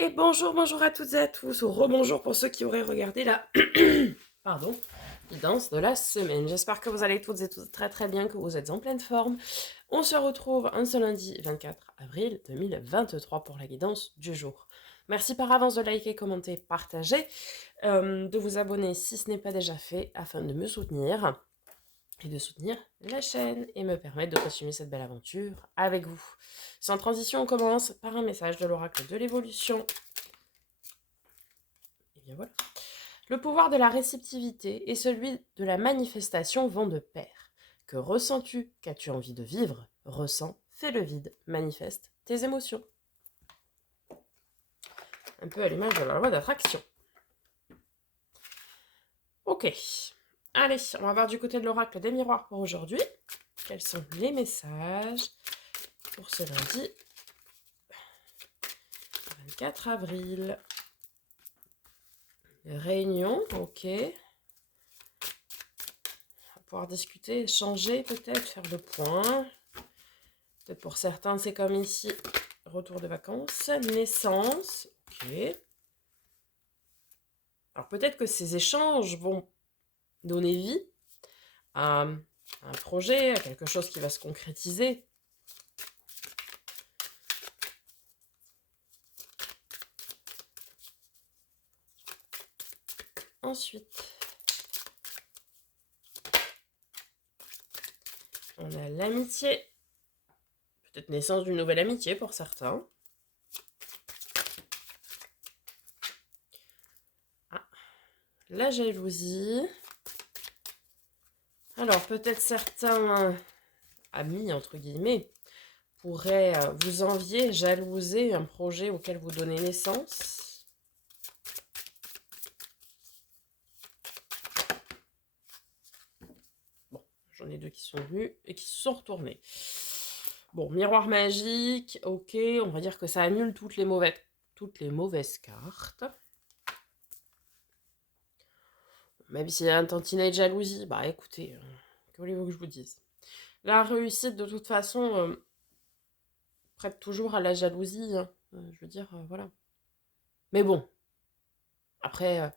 Et bonjour, bonjour à toutes et à tous, ou rebonjour pour ceux qui auraient regardé la pardon, guidance de la semaine. J'espère que vous allez toutes et tous très très bien, que vous êtes en pleine forme. On se retrouve un seul lundi 24 avril 2023 pour la guidance du jour. Merci par avance de liker, commenter, partager, de vous abonner si ce n'est pas déjà fait afin de me soutenir et de soutenir la chaîne et me permettre de continuer cette belle aventure avec vous. Sans transition, on commence par un message de l'oracle de l'évolution. Et bien voilà. Le pouvoir de la réceptivité et celui de la manifestation vont de pair. Que ressens-tu? Qu'as-tu envie de vivre? Ressens, fais le vide, manifeste tes émotions. Un peu à l'image de la loi d'attraction. Ok. Allez, on va voir du côté de l'oracle des miroirs pour aujourd'hui. Quels sont les messages pour ce lundi 24 avril? Réunion, ok. On va pouvoir discuter, échanger peut-être, faire le point. Peut-être pour certains, c'est comme ici, retour de vacances, naissance, ok. Alors peut-être que ces échanges vont donner vie à un projet, à quelque chose qui va se concrétiser. Ensuite, on a l'amitié. Peut-être naissance d'une nouvelle amitié pour certains. Ah, la jalousie. Alors peut-être certains amis, entre guillemets, pourraient vous envier, jalouser un projet auquel vous donnez naissance. Bon, j'en ai deux qui sont venus et qui se sont retournés. Bon, miroir magique, ok, on va dire que ça annule toutes les mauvaises cartes. Même s'il y a un tantinet de jalousie, bah écoutez, que voulez-vous que je vous dise? La réussite, de toute façon, prête toujours à la jalousie, hein. Je veux dire, voilà. Mais bon, après,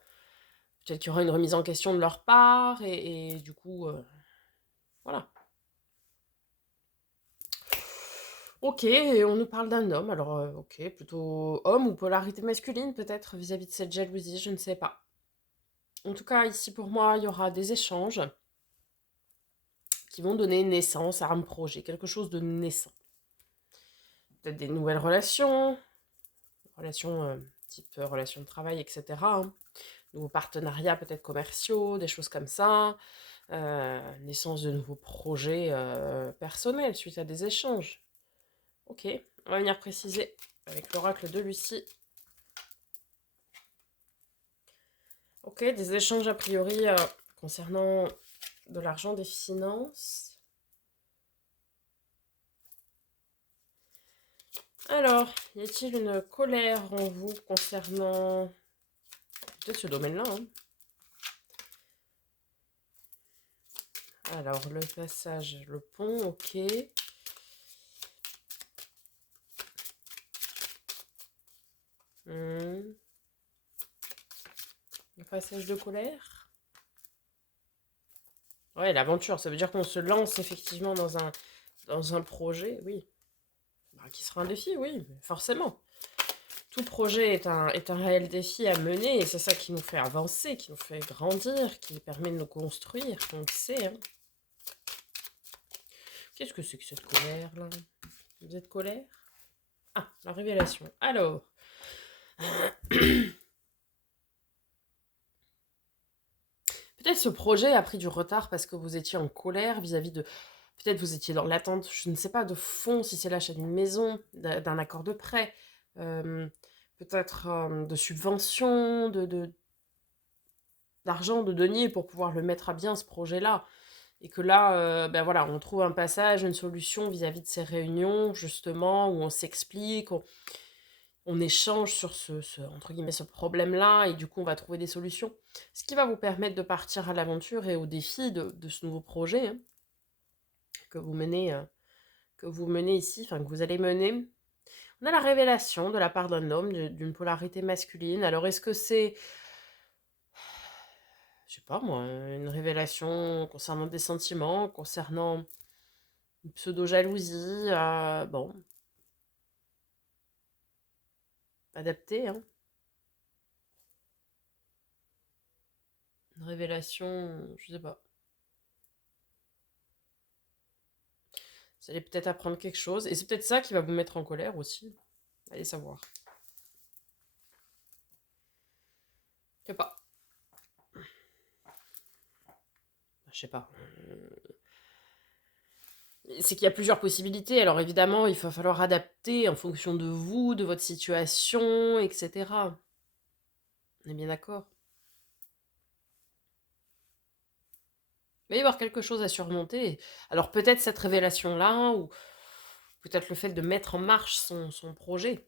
peut-être qu'il y aura une remise en question de leur part, et du coup, voilà. Ok, et on nous parle d'un homme, alors ok, plutôt homme ou polarité masculine peut-être vis-à-vis de cette jalousie, je ne sais pas. En tout cas, ici pour moi, il y aura des échanges qui vont donner naissance à un projet, quelque chose de naissant. Peut-être des nouvelles relations type relations de travail, etc. Hein. Nouveaux partenariats peut-être commerciaux, des choses comme ça. Naissance de nouveaux projets personnels suite à des échanges. Ok, on va venir préciser avec l'oracle de Lucie. Ok, des échanges a priori concernant de l'argent, des finances. Alors, y a-t-il une colère en vous concernant peut-être ce domaine-là, hein? Alors, le passage, le pont, ok. Le passage de colère. Ouais, l'aventure, ça veut dire qu'on se lance effectivement dans un projet, oui. Bah, qui sera un défi, oui, forcément. Tout projet est un réel défi à mener, et c'est ça qui nous fait avancer, qui nous fait grandir, qui permet de nous construire, on le sait, hein. Qu'est-ce que c'est que cette colère, là? Vous êtes colère? Ah, la révélation. Alors. Peut-être ce projet a pris du retard parce que vous étiez en colère vis-à-vis de... Peut-être vous étiez dans l'attente, je ne sais pas, de fonds, si c'est l'achat d'une maison, d'un accord de prêt, peut-être de subventions, d'argent, de deniers pour pouvoir le mettre à bien, ce projet-là. Et que là, ben voilà, on trouve un passage, une solution vis-à-vis de ces réunions, justement, où on s'explique, on échange sur entre guillemets, ce problème-là, et du coup, on va trouver des solutions. Ce qui va vous permettre de partir à l'aventure et au défi de ce nouveau projet, hein, que vous menez ici, enfin, que vous allez mener. On a la révélation de la part d'un homme d'une polarité masculine. Alors, est-ce que c'est, je sais pas moi, une révélation concernant des sentiments, concernant une pseudo-jalousie, bon, adapté, hein. Une révélation, je sais pas. Vous allez peut-être apprendre quelque chose. Et c'est peut-être ça qui va vous mettre en colère aussi. Allez savoir. Je sais pas. Je sais pas. C'est qu'il y a plusieurs possibilités. Alors évidemment, il va falloir adapter en fonction de vous, de votre situation, etc. On est bien d'accord. Il va y avoir quelque chose à surmonter. Alors peut-être cette révélation-là, ou peut-être le fait de mettre en marche son projet.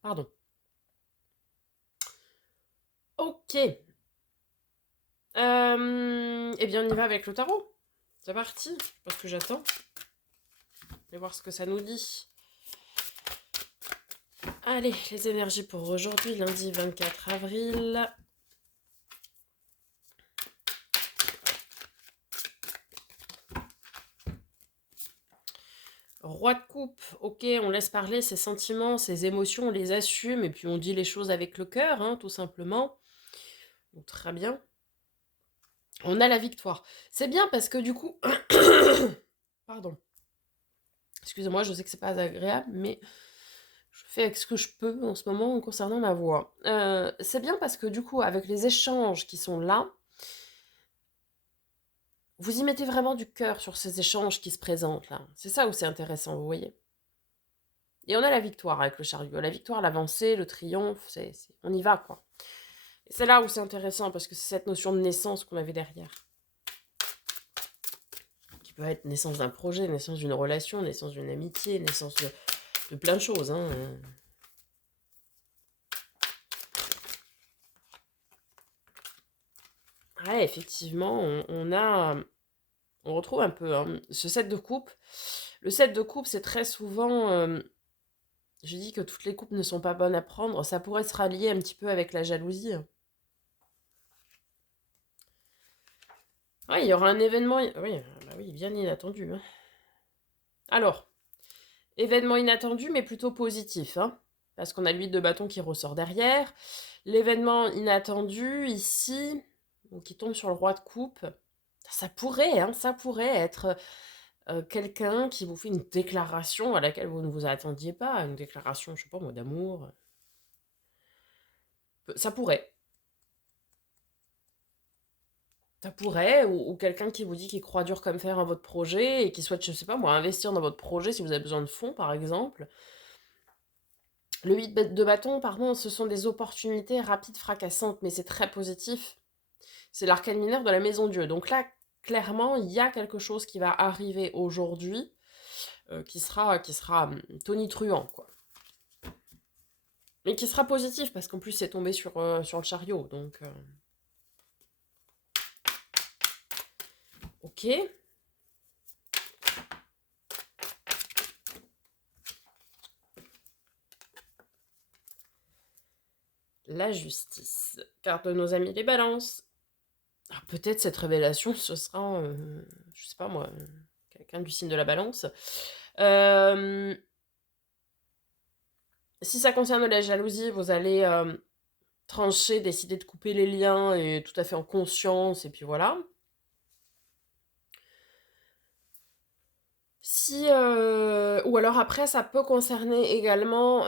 Pardon. Ok. Eh bien, on y va avec le tarot. C'est parti. Parce que j'attends. On va voir ce que ça nous dit. Allez, les énergies pour aujourd'hui, lundi 24 avril. Roi de coupe, ok, on laisse parler ses sentiments, ses émotions, on les assume, et puis on dit les choses avec le cœur, hein, tout simplement. Donc, très bien. On a la victoire. C'est bien parce que du coup... Pardon. Excusez-moi, je sais que c'est pas agréable, mais je fais avec ce que je peux en ce moment concernant ma voix. C'est bien parce que du coup, avec les échanges qui sont là, vous y mettez vraiment du cœur sur ces échanges qui se présentent là. C'est ça où c'est intéressant, vous voyez. Et on a la victoire avec le chariot. La victoire, l'avancée, le triomphe, on y va quoi. Et c'est là où c'est intéressant parce que c'est cette notion de naissance qu'on avait derrière. Qui peut être naissance d'un projet, naissance d'une relation, naissance d'une amitié, naissance de plein de choses. Hein. Ouais, effectivement, on retrouve un peu ce 7 de coupe. Le 7 de coupe, c'est très souvent, je dis que toutes les coupes ne sont pas bonnes à prendre, ça pourrait se rallier un petit peu avec la jalousie. Ouais, il y aura un événement, oui, bah oui, bien inattendu. Hein. Alors, événement inattendu, mais plutôt positif, hein, parce qu'on a l'huile de bâton qui ressort derrière. L'événement inattendu, ici, qui tombe sur le roi de coupe, ça pourrait être quelqu'un qui vous fait une déclaration à laquelle vous ne vous attendiez pas, une déclaration, je sais pas moi, d'amour. Ça pourrait. Ça pourrait, ou quelqu'un qui vous dit qu'il croit dur comme fer en votre projet et qui souhaite, je sais pas moi, investir dans votre projet si vous avez besoin de fonds, par exemple. Le 8 de bâton, pardon, ce sont des opportunités rapides, fracassantes, mais c'est très positif. C'est l'arcane mineur de la maison Dieu. Donc là, clairement, il y a quelque chose qui va arriver aujourd'hui qui sera tonitruant, quoi. Mais qui sera positif, parce qu'en plus, c'est tombé sur le chariot. Donc, ok. La justice. Carte de nos amis les balances. Alors, peut-être cette révélation, ce sera, je sais pas moi, quelqu'un du signe de la balance. Si ça concerne la jalousie, vous allez trancher, décider de couper les liens, et tout à fait en conscience, et puis voilà. Si, ou alors après, ça peut concerner également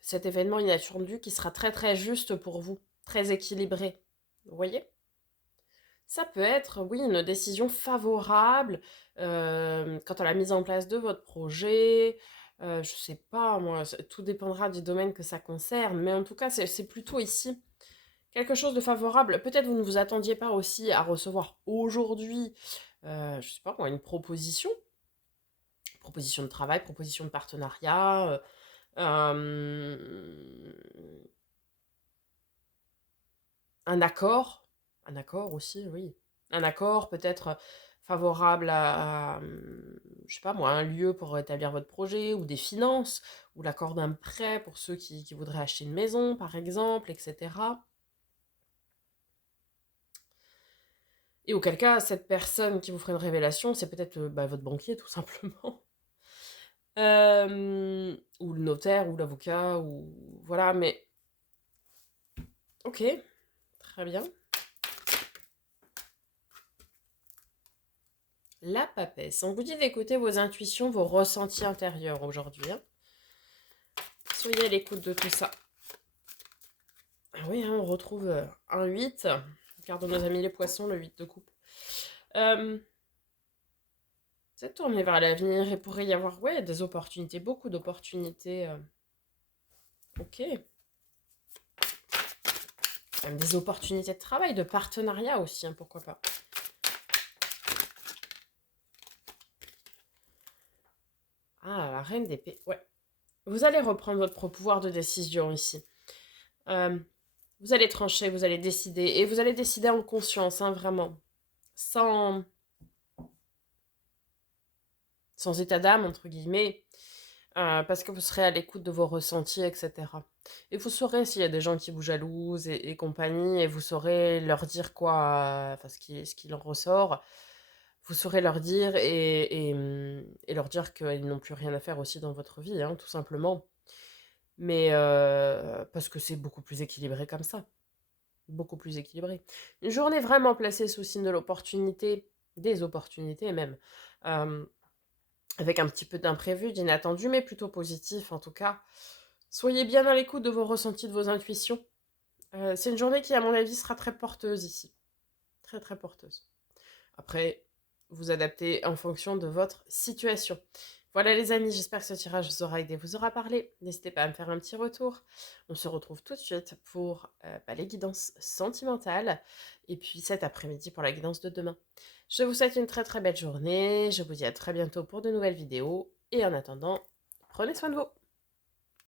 cet événement inattendu qui sera très très juste pour vous, très équilibré. Vous voyez? Ça peut être, oui, une décision favorable quant à la mise en place de votre projet. Je sais pas, moi, tout dépendra du domaine que ça concerne, mais en tout cas, c'est plutôt ici quelque chose de favorable. Peut-être vous ne vous attendiez pas aussi à recevoir aujourd'hui, je sais pas moi, une proposition de travail, proposition de partenariat, un accord aussi, oui. Un accord peut-être favorable je sais pas moi, un lieu pour établir votre projet, ou des finances, ou l'accord d'un prêt pour ceux qui voudraient acheter une maison, par exemple, etc. Et auquel cas, cette personne qui vous ferait une révélation, c'est peut-être votre banquier, tout simplement. Ou le notaire, ou l'avocat, ou... Voilà, mais... Ok, très bien. La papesse. On vous dit d'écouter vos intuitions, vos ressentis intérieurs aujourd'hui. Hein. Soyez à l'écoute de tout ça. Ah oui, hein, on retrouve un 8. Regardons nos amis les poissons, le 8 de coupe. Vous êtes tourné vers l'avenir et pourrait y avoir des opportunités, beaucoup d'opportunités. Ok. Même des opportunités de travail, de partenariat aussi, hein, pourquoi pas. Ah, la reine d'épée. Ouais. Vous allez reprendre votre pouvoir de décision ici. Vous allez trancher, vous allez décider. Et vous allez décider en conscience, hein, vraiment. Sans état d'âme, entre guillemets. Parce que vous serez à l'écoute de vos ressentis, etc. Et vous saurez s'il y a des gens qui vous jalousent et compagnie, et vous saurez leur dire quoi, enfin, ce qui leur ressort. Vous saurez leur dire et leur dire qu'ils n'ont plus rien à faire aussi dans votre vie, hein, tout simplement. Mais parce que c'est beaucoup plus équilibré comme ça. Beaucoup plus équilibré. Une journée vraiment placée sous signe de l'opportunité, des opportunités même. Avec un petit peu d'imprévu, d'inattendu, mais plutôt positif en tout cas. Soyez bien à l'écoute de vos ressentis, de vos intuitions. C'est une journée qui, à mon avis, sera très porteuse ici. Très, très porteuse. Après, vous adaptez en fonction de votre situation. Voilà les amis, j'espère que ce tirage vous aura aidé, vous aura parlé. N'hésitez pas à me faire un petit retour. On se retrouve tout de suite pour les guidances sentimentales. Et puis cet après-midi pour la guidance de demain. Je vous souhaite une très très belle journée. Je vous dis à très bientôt pour de nouvelles vidéos. Et en attendant, prenez soin de vous.